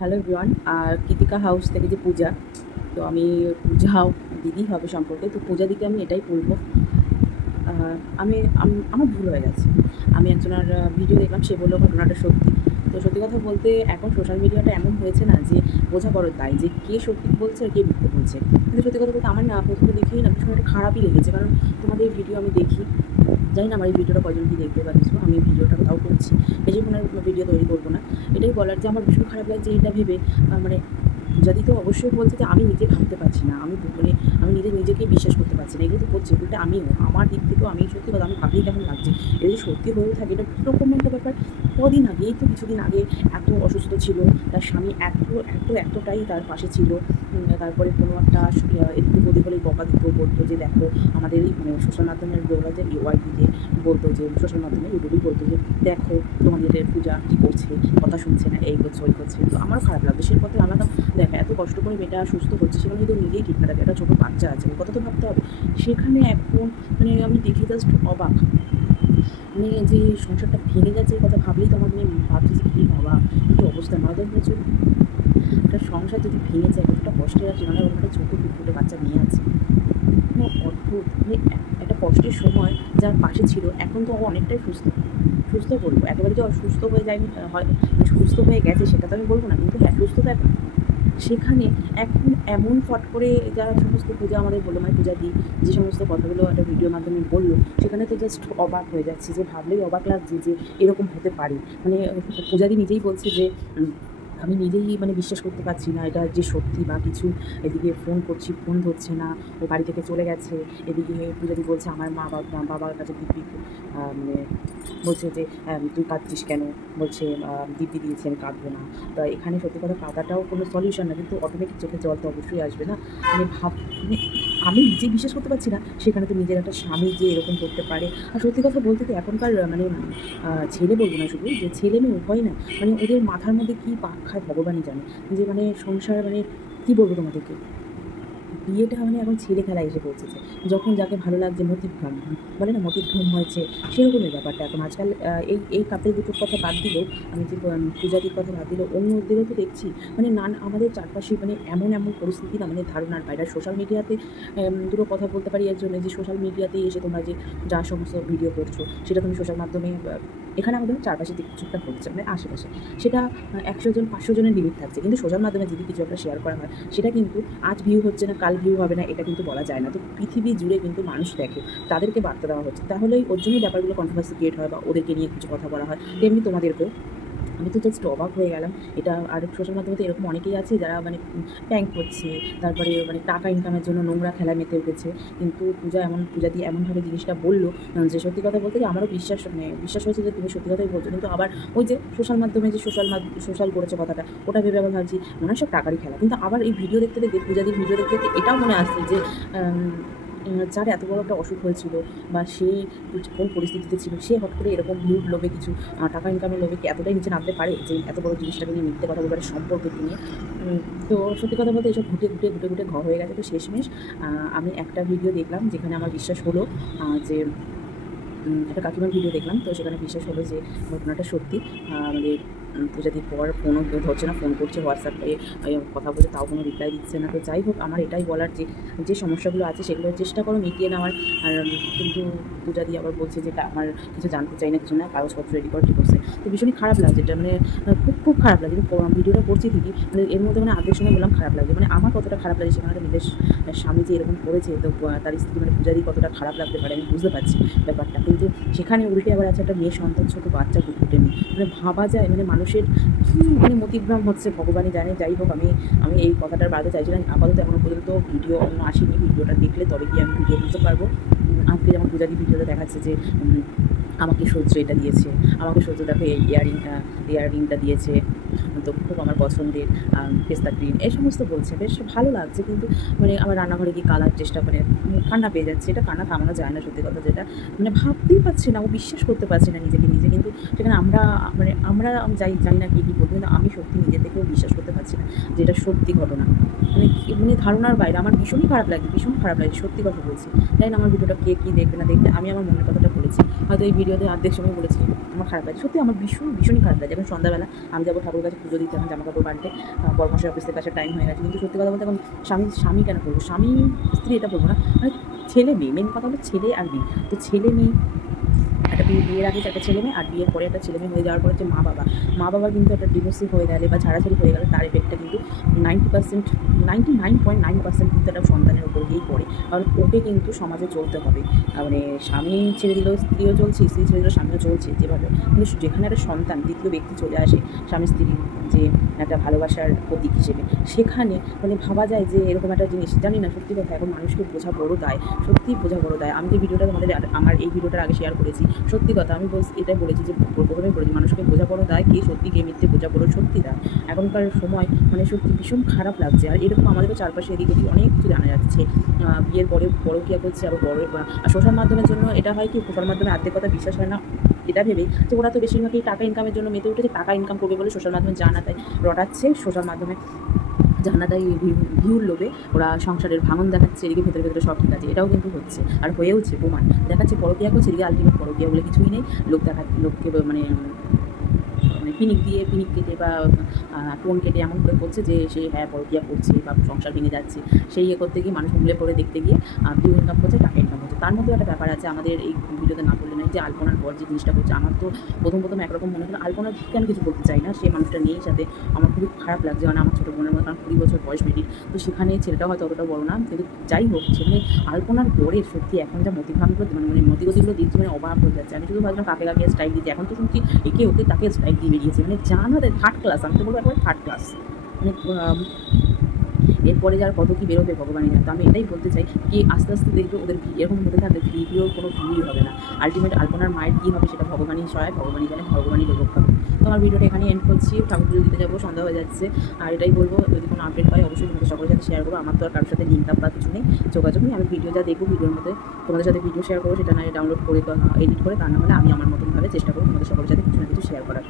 Hello everyone. Krittika house থেকে যে পূজা, তো আমি পূজা দিদি হবে সম্পর্কে, তো পূজা দিকে আমি এটাই বলবো। আমার ভুল হয়ে গেছে। আমি একজনের ভিডিও দেখলাম, সে বললো ঘটনাটা সত্যি। তো সত্যি কথা বলতে এখন সোশ্যাল মিডিয়াটা এমন হয়েছে না যে বোঝা বড় তাই যে কে সত্যি বলছে আর কে মিথ্যে বলছে। কিন্তু সত্যি কথা বলতে আমার না প্রথমে দেখেই না ভীষণ একটা খারাপই লেগেছে, কারণ তোমাদের ভিডিও আমি দেখি, জানি না আমার এই ভিডিওটা কজন কি দেখতে বা কিছু, আমি ভিডিওটা তাও করছি, বেশিক্ষণের ভিডিও তৈরি করবো না। এটাই বলার যে আমার ভীষণ খারাপ লাগছে এটা ভেবে। মানে যদি তো অবশ্যই বলছে যে আমি নিজে ভাবতে পারছি না, আমি নিজেকেই বিশ্বাস করতে পারছি না, এগুলো তো করছি, এটা আমিও আমার দিক থেকেও আমি সত্যি কথা আমি ভাবলেই কেমন লাগছে। এটা যদি সত্যি হয়েও থাকে এটা কীরকম একটা ব্যাপার। কদিন আগে, এই তো কিছুদিন আগে এত অসুস্থ ছিল, তার স্বামী এতটাই তার পাশে ছিল। তারপরে কোনো একটা একটু ওদিক হলেই বকা দিত, বলতো যে দেখো আমাদের এই সোশ্যাল মাধ্যমের বলা যে ওয়াইটিতে বলতো, যে সোশ্যাল মাধ্যমে ইউটিউবেই বলতো যে দেখো তোমাদের পূজা কী করছে, কথা শুনছে না, এই করছে ওই করছে। তো আমারও খারাপ লাগতো। সে কথা আলাদা, দেখা এত কষ্ট করে মেয়েটা সুস্থ হচ্ছে, সেখানে যদি নিজেই ঠিক না থাকে, একটা ছোটো বাচ্চা আছে, ওর কথা তো ভাবতে হবে। সেখানে এখন আমি দেখি জাস্ট অবাক। যে সংসারটা ভেঙে যাচ্ছে এই কথা ভাবলেই তো আমার ভাবছি যে কী বাবা, কী অবস্থা। নয়তো বছর একটা সংসার যদি ভেঙে যায়, কতটা কষ্টের আছে, মানে ওর একটা ছোটো ফুটফুটে বাচ্চা নিয়ে আছে। অদ্ভুত, একটা কষ্টের সময় যার পাশে ছিল, এখন তো ও অনেকটাই সুস্থ বলবো, একেবারে যে অসুস্থ হয়ে যায়নি, হয় সুস্থ হয়ে গেছে সেটা তো আমি বলবো না, কিন্তু হ্যাঁ সুস্থ তো এখন। সেখানে এখন এমন ফট করে যারা সমস্ত পূজা আমাদের বললো, মানে পূজা দিই যে সমস্ত কথাগুলো একটা ভিডিওর মাধ্যমে বললো, সেখানে তো জাস্ট অবাক হয়ে যাচ্ছে, যে ভাবলেই অবাক লাগছে যে এরকম হতে পারে। পূজাদি নিজেই বলছে যে আমি নিজেই বিশ্বাস করতে পারছি না এটা যে সত্যি বা কিছু। এদিকে ফোন করছি, ফোন ধরছে না, ও বাড়ি থেকে চলে গেছে। এদিকে পূজাদি বলছে আমার বাবার কাছে দিব্যি বলছে যে তুই কাঁদছিস কেন, বলছে দিব্যি দিয়েছি আমি কাঁদবো না। তা এখানে সত্যি কথা কাঁদাটাও কোনো সলিউশন না, কিন্তু অটোমেটিক চোখে জল তো অবশ্যই আসবে না। মানে ভাব মানে আমি নিজেই বিশ্বাস করতে পারছি না, সেখানে তো নিজের একটা স্বামী যে এরকম করতে পারে। আর সত্যি কথা বলতে তো এখনকার ছেলে বলবো না, শুধু যে ছেলে মেয়ে উভয় না, ওদের মাথার মধ্যে কী পাক খায় ভগবানই জানে। যে সংসার কী বলবো তোমাদেরকে, বিয়েটা এখন ছেলে খেলা এসে পৌঁছেছে। যখন যাকে ভালো লাগছে মতিভ্রম, বলে না মতিভ্রম হয়েছে, সেরকমই ব্যাপারটা এখন আজকাল। এই কাপেল দুটোর কথা বাদ দিলেও, আমি যে পূজাদির কথা বাদ দিলেও অন্যদেরও তো দেখছি, আমাদের চারপাশে এমন পরিস্থিতি না, ধারণার বাইরে। সোশ্যাল মিডিয়াতে দুটো কথা বলতে পারি এর জন্য, যে সোশ্যাল মিডিয়াতেই এসে তোমরা যে যা সমস্ত ভিডিও করছো, সেটা তুমি সোশ্যাল মাধ্যমে এখানে আমাদের চারপাশে কিছুটা হচ্ছে, আশেপাশে, সেটা 100 জন 500 জনের লিমিট থাকছে, কিন্তু সোশ্যাল মাধ্যমে যদি কিছু একটা শেয়ার করা হয়, সেটা কিন্তু আজ ভিউ হচ্ছে না, কাল ভিউ হবে না, এটা কিন্তু বলা যায় না। তো পৃথিবী জুড়ে কিন্তু মানুষ দেখে, তাদেরকে বার্তা দেওয়া হচ্ছে, তাহলেই ওর জন্যই ব্যাপারগুলো কন্ট্রোভার্সি ক্রিয়েট হয় বা ওদেরকে নিয়ে কিছু কথা বলা হয়। তেমনি তোমাদেরকেও। আমি তো জাস্ট অবাক হয়ে গেলাম। এটা আর সোশ্যাল মাধ্যমে তো এরকম অনেকেই আছে যারা প্র্যাঙ্ক করছে, তারপরে টাকা ইনকামের জন্য নোংরা খেলায় মেতে উঠেছে। কিন্তু পূজা দিয়ে এমনভাবে জিনিসটা বললো, যে সত্যি কথা বলতে যে আমারও বিশ্বাস হয়েছে যে তুমি সত্যি কথাই বলছো। কিন্তু আবার ওই যে সোশ্যাল মাধ্যমে যে সোশ্যাল করেছে কথাটা, ওটা ভেবে আবার ভাবছি মনে হয় সব টাকারই খেলা। কিন্তু আবার এই ভিডিও দেখতে পূজাদির ভিডিও দেখতে এটাও মনে আসছে যে যার এত বড় একটা অসুখ হয়েছিল বা সে কোন পরিস্থিতিতে ছিল, সে হট করে এরকম ভিউর লোভে, কিছু টাকা ইনকামের লোভে কি এতটাই নিচে নামতে পারে যে এত বড় জিনিসটাকে নিয়ে মিথ্যে কথা বলবার সম্পর্ককে নিয়ে। তো সত্যি কথা বলতে এসব ঘুটে ঘ হয়ে গেছে। তো শেষমেশ আমি একটা ভিডিও দেখলাম, যেখানে আমার বিশ্বাস হলো যে একটা কাকিমার ভিডিও দেখলাম, তো সেখানে বিশ্বাস হলো যে ঘটনাটা সত্যি। আমাদের পূজাদির পর ফোনও কেউ ধরছে না, ফোন করছে হোয়াটসঅ্যাপে কথা বলছে, তাও কোনো রিপ্লাই দিচ্ছে না। তো যাই হোক, আমার এটাই বলার যে সমস্যাগুলো আছে সেগুলোর চেষ্টা করো মিটিয়ে নেওয়ার। আর কিন্তু পূজাদি আবার বলছে যে আমার কিছু জানতে চাই না, কিছু না, কাগজপত্র রেডি করে করছে। তো ভীষণই খারাপ লাগছে এটা, খুব খারাপ লাগে। ভিডিওটা করছি ঠিকই, এর মধ্যে আর্ধেক সময় বললাম খারাপ লাগে, আমার কতটা খারাপ লাগে সেখানে একটা নিজের স্বামী যে এরকম করেছে, তো তার স্ত্রী পূজাদি কতটা খারাপ লাগতে পারে আমি বুঝতে পারছি ব্যাপারটা। কিন্তু সেখানে উল্টে আবার আছে একটা মেয়ে সন্তান, ছোটো বাচ্চা ফুটে নেই। ভাবা যায় মানুষের কী মতিভ্রম হচ্ছে ভগবানই জানে। যাই হোক, আমি এই কথাটার বাড়াতে চাইছিলাম। আপাতত এখনও পর্যন্ত ভিডিও অন্য আসেনি, ভিডিওটা দেখলে তবে গিয়ে আমি ভিডিও বুঝতে পারবো। আজকে যেমন পূজাদি ভিডিওতে দেখাচ্ছে যে আমাকে সহ্য এটা দিয়েছে, আমাকে সহ্য দেখো এই ইয়াররিংটা দিয়েছে, তো খুব আমার পছন্দের পেস্তা গ্রিন, এই সমস্ত বলছে, বেশ ভালো লাগছে। কিন্তু আমার রান্নাঘরে গিয়ে কালার চেষ্টা কান্না পেয়ে যাচ্ছে। এটা কান্না থামানো যায় না, সত্যি কথা যেটা ভাবতেই পারছি না, ও বিশ্বাস করতে পারছি না নিজেকে নিজে। কিন্তু সেখানে আমরা জানি না কী বলবো, কিন্তু আমি সত্যি নিজে থেকেও বিশ্বাস করতে পারছি না যে এটা সত্যি ঘটনা। ধারণার বাইরে। আমার ভীষণ খারাপ লাগে সত্যি কথা বলছি। তাই না, আমার ভিডিওটা কে কী দেখবে না দেখবে, আমি আমার মনের কথাটা বলেছি, হয়তো এই ভিডিওতে অর্ধেক সময় বলেছি, আমার খারাপ লাগে, সত্যি আমার ভীষণই খারাপ লাগে। এখন সন্ধ্যাবেলা আমি যাবো ঠাকুরের কাছে পুজো দিতে, এখন জামাকাপড় পাল্টে বরমাসের অফিস থেকে আসার টাইম হয়ে গেছে। কিন্তু সত্যি কথা বলতে এখন স্বামী কেন করবো, স্বামী স্ত্রী এটা বলবো না, মানে ছেলে মেয়ে, মেন কথা হলো ছেলে আর মেয়ে। তো ছেলে মেয়ে একটা বিয়ের আগে একটা ছেলে মেয়ে আর বিয়ের পরে একটা ছেলে মেয়ে হয়ে যাওয়ার পরে যে মা বাবার কিন্তু একটা ডিভোর্সি হয়ে গেলে বা ছাড়াছাড়ি হয়ে গেলে তার এফেক্টটা কিন্তু 99.9% কিন্তু একটা সন্তানের উপর গিয়েই পড়ে। কারণ ওকে কিন্তু সমাজে চলতে হবে, মানে স্বামী ছেড়ে দিলেও স্ত্রীও চলছে, স্ত্রী ছেড়ে দিলেও স্বামীও চলছে যেভাবে। কিন্তু যেখানে একটা সন্তান দ্বিতীয় ব্যক্তি চলে আসে স্বামী স্ত্রীর যে একটা ভালোবাসার প্রতীক হিসেবে, সেখানে মানে ভাবা যায় যে এরকম একটা জিনিস, জানি না সত্যি কথা এখন মানুষকে বোঝা বড় দায়, সত্যিই বোঝা বড় দায়। আমি যে ভিডিওটা তোমাদের আমার এই ভিডিওটার আগে শেয়ার করেছি, সত্যি কথা আমি এটাই বলেছি যে প্রথমে বলেছি মানুষকে বোঝা বড় দায়, কে সত্যি কে মিথ্যে বোঝা বড় সত্যি দায়। এখনকার সময় মানে সত্যি ভীষণ খারাপ লাগছে। আর এরকম আমাদেরও চারপাশে এদিক ওদিক অনেক কিছু জানা যাচ্ছে, বিয়ের পরে পরকীয়া করছে, আবার আর সোশ্যাল মাধ্যমের জন্য এটা হয় কি, সোশ্যাল মাধ্যমে আর্ধেক কথা বিশ্বাস হয় না এটা ভেবেই যে ওরা তো বেশিরভাগই টাকা ইনকামের জন্য মেতে উঠেছে, টাকা ইনকাম করবে বলে সোশ্যাল মাধ্যমে জানাতে রটাচ্ছে, সোশ্যাল মাধ্যমে জানাতাই ভিউর লোভে ওরা সংসারের ভাঙন দেখাচ্ছে, এদিকে ভেতরে ভেতরে সব ঠিক আছে, এটাও কিন্তু হচ্ছে আর হয়েওছে প্রমাণ দেখাচ্ছে। পরকীয়া করছে, এদিকে আলটিমেট পরকীয়া বলে কিছুই নেই, লোককে মানে পিনিক কেটে বা টোন কেটে এমন করে করছে যে সে হ্যাঁ পরকীয়া করছে বা সংসার ভেঙে যাচ্ছে, সেই করতে গিয়ে মানুষ মুলে পড়ে দেখতে গিয়ে ভিউ ইনকাম করছে, টাকা ইনকাম করছে। তার মধ্যেও একটা ব্যাপার আছে, আমাদের এই ভিডিওতে না বললে নয় যে আলপনার পর যে জিনিসটা করছে, আমার তো প্রথম একরকম মনে হলো আলপনার কেন কিছু বলতে চাই না, সে মানুষটা নেই সাথে, আমার খুবই খারাপ লাগছে। মানে আমার ছোটো বোনের মতো, কারণ 20 বছর বয়স বেটির, তো সেখানে ছেলেটা হয়তো অতটা বড় না, কিন্তু যাই হোক সেখানে আলপনার পরে সত্যি এখন যা মতিভাবগুলো মানে মতিগতিগুলো দিচ্ছে, মানে অবাক হয়ে যাচ্ছে। আমি শুধু ভাবছিলাম কাকে স্ট্রাইক দিচ্ছে, এখন তো শুনছি ওকে তাকে স্ট্রাইক দিয়ে বেরিয়েছে, মানে জানাদের থার্ড ক্লাস, আমি তো বলবো একবার থার্ড ক্লাস। মানে এরপরে যার কত কী বেরোবে ভগবানই জানে। তো আমি এটাই বলতে চাই কি আস্তে আস্তে দেখবে ওদের এরকম হতে থাকলে ভিডিওর কোনো ভিউই হবে না, আলটিমেট আলপনার মায়ের কী হবে সেটা ভগবানই সহায়, ভগবানই জানে, ভগবানই রক্ষা করে। তো আমার ভিডিওটা এখানে এন্ড করছি, ঠাকুর পুজো দিতে যাবো, সন্ধ্যা হয়ে যাচ্ছে। আর এটাই বলবো যদি কোনো আপডেট পাই অবশ্যই তোমাদের সকলের সাথে শেয়ার করবো। আমার তো আর কারোর সাথে লিঙ্ক আপ বা কিছু নেই, যোগাযোগ নেই। আমি ভিডিও যা দেখবো ভিডিওর মধ্যে তোমাদের সাথে ভিডিও শেয়ার করবো, সেটা না ডাউনলোড করে এডিট করে, তা না হলে আমি আমার মতনভাবে চেষ্টা করবো তোমাদের সকলের সাথে কিছু না কিছু শেয়ার করার।